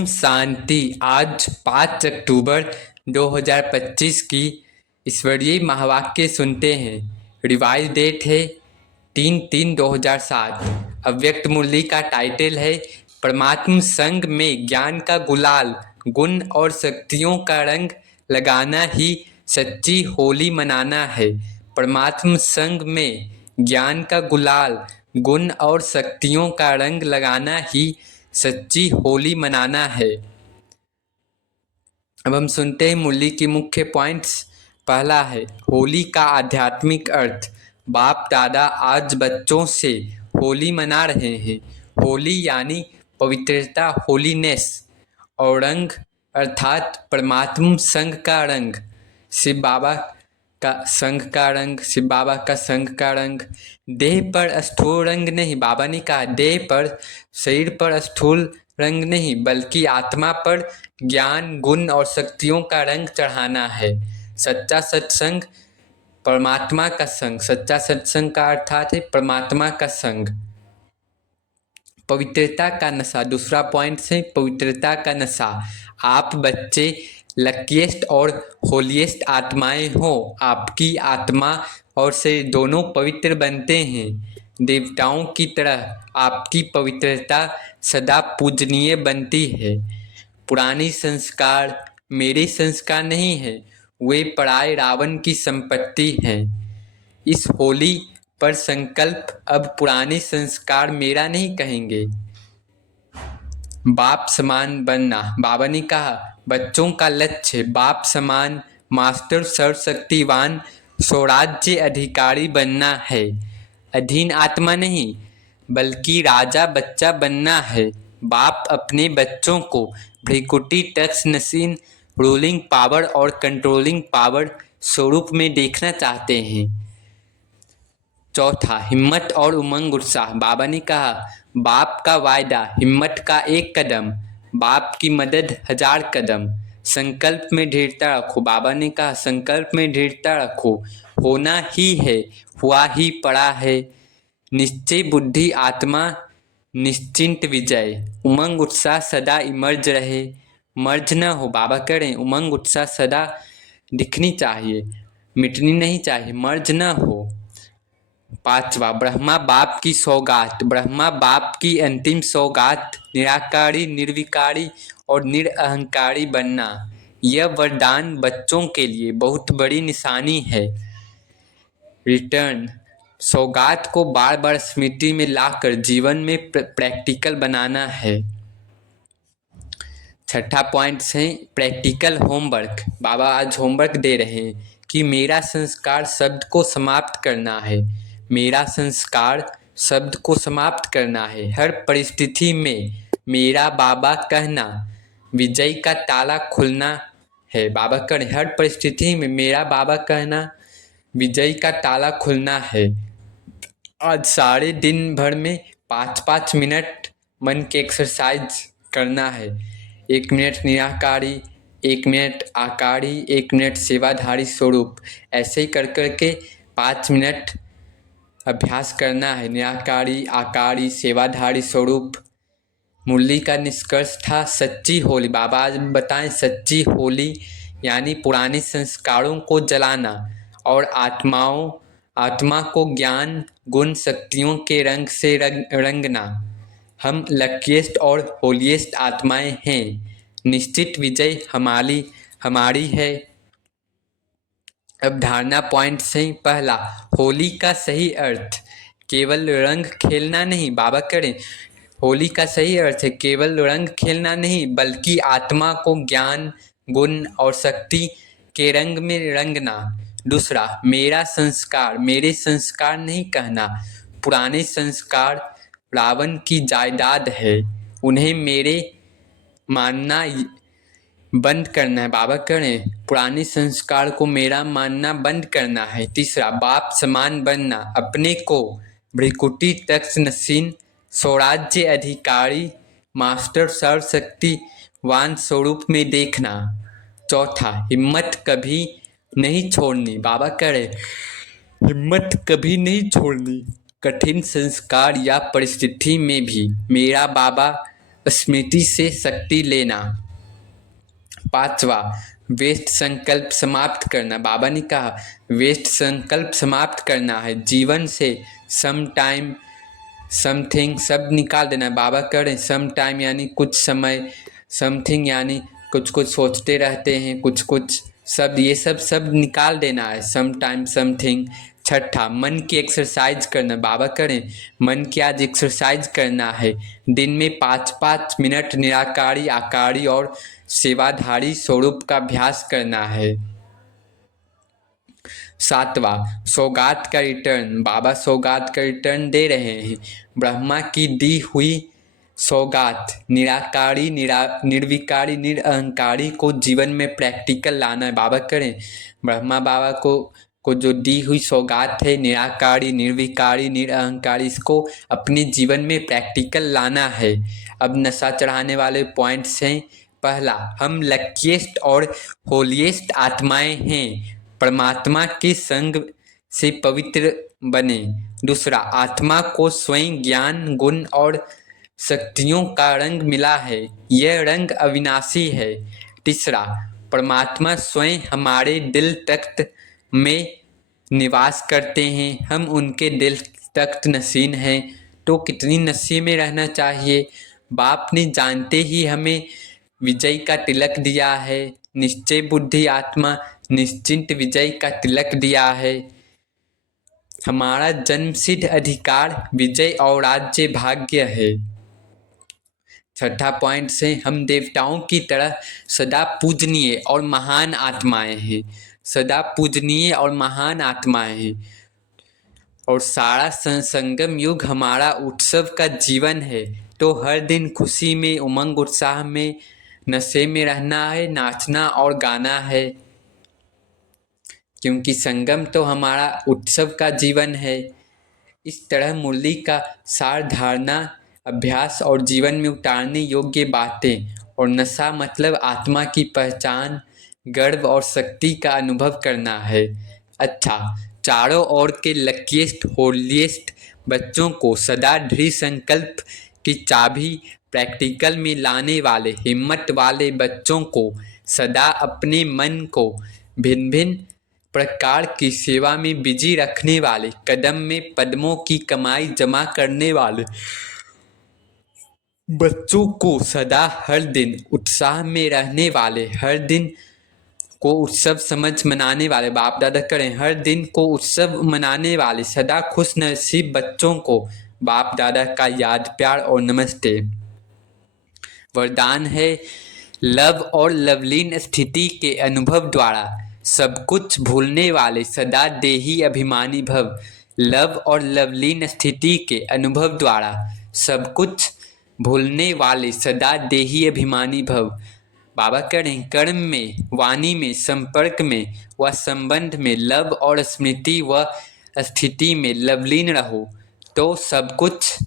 ओम शांति। आज 5 अक्टूबर 2025 की ईश्वरीय महावाक्य सुनते हैं। रिवाइज डेट है 3/3/2007। अव्यक्त मुरली का टाइटल है परमात्म संग में ज्ञान का गुलाल, गुण और शक्तियों का रंग लगाना ही सच्ची होली मनाना है। परमात्म संग में ज्ञान का गुलाल, गुण और शक्तियों का रंग लगाना ही सच्ची होली मनाना है। अब हम सुनते हैं मुरली की मुख्य पॉइंट्स। पहला है होली का आध्यात्मिक अर्थ। बाप दादा आज बच्चों से होली मना रहे हैं। होली यानी पवित्रता, होलीनेस, और रंग अर्थात परमात्म संग का रंग, शिव बाबा का संग का रंग, शिव बाबा का संग का रंग। देह पर स्थूल रंग नहीं, बाबा ने कहा देह पर, शरीर पर स्थूल रंग नहीं, बल्कि आत्मा पर ज्ञान, गुण और शक्तियों का रंग चढ़ाना है। सच्चा सत्संग परमात्मा का संग, सच्चा सत्संग का अर्थात है परमात्मा का संग। पवित्रता का नशा, दूसरा पॉइंट है पवित्रता का नशा। आप बच्चे लकीएस्ट और होलीएस्ट आत्माएं हो। आपकी आत्मा और शरीर दोनों पवित्र बनते हैं। देवताओं की तरह आपकी पवित्रता सदा पूजनीय बनती है। पुरानी संस्कार मेरे संस्कार नहीं है, वे पराए रावण की संपत्ति हैं। इस होली पर संकल्प अब पुराने संस्कार मेरा नहीं कहेंगे। बाप समान बनना, बाबा ने कहा बच्चों का लक्ष्य बाप समान, मास्टर, सर्वशक्तिवान, स्वराज्य अधिकारी बनना है। अधीन आत्मा नहीं, बल्कि राजा बच्चा बनना है। बाप अपने बच्चों को भ्रिकुटी, टच मशीन, रूलिंग पावर और कंट्रोलिंग पावर स्वरूप में देखना चाहते हैं। चौथा, हिम्मत और उमंग उत्साह। बाबा ने कहा बाप का वायदा हिम्मत का 1 कदम, बाप की मदद 1000 कदम। संकल्प में दृढ़ता रखो, बाबा ने कहा संकल्प में दृढ़ता रखो। होना ही है, हुआ ही पड़ा है। निश्चय बुद्धि आत्मा, निश्चिंत विजय। उमंग उत्साह सदा इमर्ज रहे, मर्ज न हो। बाबा कह रहे हैं उमंग उत्साह सदा दिखनी चाहिए, मिटनी नहीं चाहिए, मर्ज न हो। पांचवा, ब्रह्मा बाप की सौगात। ब्रह्मा बाप की अंतिम सौगात निराकारी, निर्विकारी और निरअहंकारी बनना। यह वरदान बच्चों के लिए बहुत बड़ी निशानी है। रिटर्न, सौगात को बार बार स्मृति में लाकर जीवन में प्रैक्टिकल बनाना है। छठा पॉइंट है प्रैक्टिकल होमवर्क। बाबा आज होमवर्क दे रहे हैं कि मेरा संस्कार शब्द को समाप्त करना है। मेरा संस्कार शब्द को समाप्त करना है। हर परिस्थिति में मेरा बाबा कहना विजय का ताला खुलना है। बाबा कह हर परिस्थिति में मेरा बाबा कहना विजय का ताला खुलना है। आज सारे दिन भर में 5-5 मिनट मन के एक्सरसाइज करना है। 1 मिनट निराकारी, 1 मिनट आकारी, 1 मिनट सेवाधारी स्वरूप। ऐसे ही कर करके 5 मिनट अभ्यास करना है। निराकारी, आकारी, सेवाधारी स्वरूप। मुरली का निष्कर्ष था सच्ची होली। बाबा आज बताएं सच्ची होली यानी पुराने संस्कारों को जलाना और आत्मा को ज्ञान, गुण, शक्तियों के रंग से रंगना। हम लकीएस्ट और होलीएस्ट आत्माएं हैं। निश्चित विजय हमारी है। अब धारणा पॉइंट से पहला, होली का सही अर्थ केवल रंग खेलना नहीं। बाबा करें होली का सही अर्थ है केवल रंग खेलना नहीं, बल्कि आत्मा को ज्ञान, गुण और शक्ति के रंग में रंगना। दूसरा, मेरा संस्कार मेरे संस्कार नहीं कहना। पुराने संस्कार रावण की जायदाद है, उन्हें मेरे मानना बंद करना है। बाबा कह रहे हैं पुराने संस्कार को मेरा मानना बंद करना है। तीसरा, बाप समान बनना, अपने को भ्रिकुटी, तक्ष नसीन, स्वराज्य अधिकारी, मास्टर, सर्वशक्तिवान स्वरूप में देखना। चौथा, हिम्मत कभी नहीं छोड़नी। बाबा कह रहे हिम्मत कभी नहीं छोड़नी। कठिन संस्कार या परिस्थिति में भी मेरा बाबा स्मृति से शक्ति लेना। 5वां, वेस्ट संकल्प समाप्त करना। बाबा ने कहा वेस्ट संकल्प समाप्त करना है, जीवन से सम टाइम समथिंग सब निकाल देना है। बाबा कह रहे हैं सम टाइम यानी कुछ समय, समथिंग यानी कुछ कुछ सोचते रहते हैं, कुछ कुछ सब, ये सब निकाल देना है, सम टाइम समथिंग। 6ठा, मन की एक्सरसाइज करना। बाबा करें मन की आज एक्सरसाइज करना है, दिन में 5-5 मिनट निराकारी, आकारी और सेवाधारी स्वरूप का अभ्यास करना है। 7वां, सौगात का रिटर्न। बाबा सौगात का रिटर्न दे रहे हैं, ब्रह्मा की दी हुई सौगात, निराकारी, निर्विकारी, निरअहंकारी को जीवन में प्रैक्टिकल लाना है। बाबा करें ब्रह्मा बाबा को जो दी हुई सौगात है, निराकारी, निर्विकारी, निरअहंकारी, इसको अपने जीवन में प्रैक्टिकल लाना है। अब नशा चढ़ाने वाले पॉइंट्स हैं। पहला, हम लकीएस्ट और होलिएस्ट आत्माएं हैं, परमात्मा के संग से पवित्र बने। दूसरा, आत्मा को स्वयं ज्ञान, गुण और शक्तियों का रंग मिला है, यह रंग अविनाशी है। तीसरा, परमात्मा स्वयं हमारे दिल तख्त में निवास करते हैं, हम उनके दिल तख्त नशीन हैं। तो कितनी नशे में रहना चाहिए। बाप ने जानते ही हमें विजय का तिलक दिया है, निश्चय बुद्धि आत्मा निश्चिंत विजय का तिलक दिया है। हमारा जन्मसिद्ध अधिकार विजय और राज्य भाग्य है। 6ठा पॉइंट से, हम देवताओं की तरह सदा पूजनीय और महान आत्माएं हैं, सदा पूजनीय और महान आत्माएं हैं। और सारा संगम युग हमारा उत्सव का जीवन है। तो हर दिन खुशी में, उमंग उत्साह में, नशे में रहना है, नाचना और गाना है, क्योंकि संगम तो हमारा उत्सव का जीवन है। इस तरह मुरली का सार धारणा, अभ्यास और जीवन में उतारने योग्य बातें। और नशा मतलब आत्मा की पहचान, गर्व और शक्ति का अनुभव करना है। अच्छा, चारों ओर के लकीएस्ट, होलिएस्ट बच्चों को सदा दृढ़ संकल्प की चाबी प्रैक्टिकल में लाने वाले हिम्मत वाले बच्चों को सदा अपने मन को भिन्न भिन्न प्रकार की सेवा में बिजी रखने वाले, कदम में पद्मों की कमाई जमा करने वाले बच्चों को सदा हर दिन उत्साह में रहने वाले, हर दिन को उत्सव समझ मनाने वाले, बाप दादा करें हर दिन को उत्सव मनाने वाले सदा खुश नसीब बच्चों को बाप दादा का याद, प्यार और नमस्ते। वरदान है, लव और लवलीन स्थिति के अनुभव द्वारा सब कुछ भूलने वाले सदा देही अभिमानी भव। लव और लवलीन स्थिति के अनुभव द्वारा सब कुछ भूलने वाले सदा देही अभिमानी भव। बाबा करें कर्म में, वाणी में, संपर्क में व संबंध में, लव और स्मृति व स्थिति में लवलीन रहो, तो सब कुछ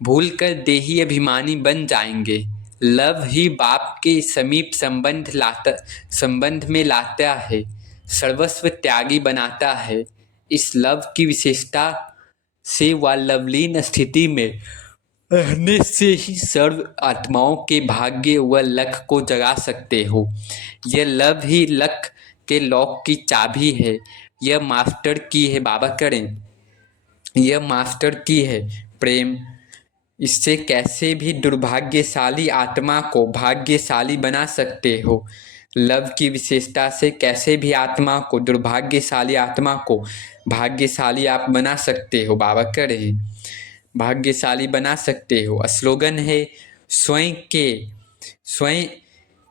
भूलकर देही अभिमानी बन जाएंगे। लव ही बाप के समीप संबंध में लाता है, सर्वस्व त्यागी बनाता है। इस लव की विशेषता से व लवलीन स्थिति में रहने से ही सर्व आत्माओं के भाग्य व लक को जगा सकते हो। यह लव ही लक के लॉक की चाबी है, यह मास्टर की है। बाबा करें यह मास्टर की है प्रेम। इससे कैसे भी दुर्भाग्यशाली आत्मा को भाग्यशाली बना सकते हो। लव की विशेषता से कैसे भी आत्मा को, दुर्भाग्यशाली आत्मा को भाग्यशाली आप बना सकते हो। बाबा कह रहे हैं भाग्यशाली बना सकते हो। स्लोगन है, स्वयं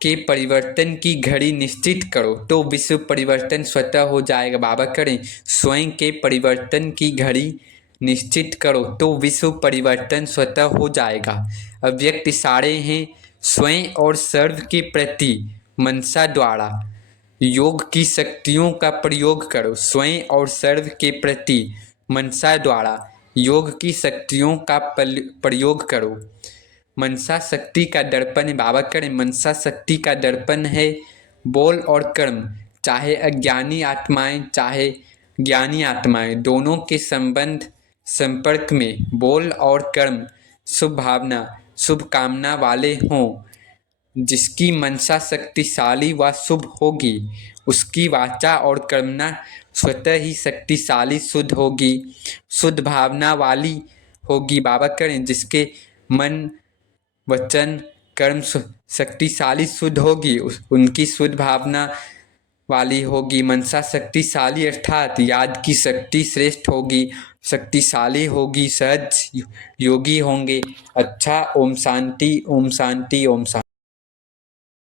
के परिवर्तन की घड़ी निश्चित करो तो विश्व परिवर्तन स्वतः हो जाएगा। बाबा करें स्वयं के परिवर्तन की घड़ी निश्चित करो तो विश्व परिवर्तन स्वतः हो जाएगा। अव्यक्त इशारे हैं, स्वयं और सर्व के प्रति मनसा द्वारा योग की शक्तियों का प्रयोग करो। स्वयं और सर्व के प्रति मनसा द्वारा योग की शक्तियों का प्रयोग करो। मनसा शक्ति का दर्पण है। बाबा करें मनसा शक्ति का दर्पण है बोल और कर्म, चाहे अज्ञानी आत्माएं चाहे ज्ञानी आत्माएं, दोनों के संपर्क में बोल और कर्म शुभ भावना शुभ कामना वाले हों। जिसकी मनसा शक्तिशाली व शुभ होगी, उसकी वाचा और कर्मणा स्वतः ही शक्तिशाली शुद्ध होगी, शुद्ध भावना वाली होगी। बाबा करें जिसके मन वचन कर्म शक्तिशाली शुद्ध होगी, उनकी शुद्ध भावना वाली होगी। मनसा शक्तिशाली अर्थात याद की शक्ति श्रेष्ठ होगी, शक्तिशाली होगी, सहज योगी होंगे। अच्छा, ओम शांति, ओम शांति, ओम शांति।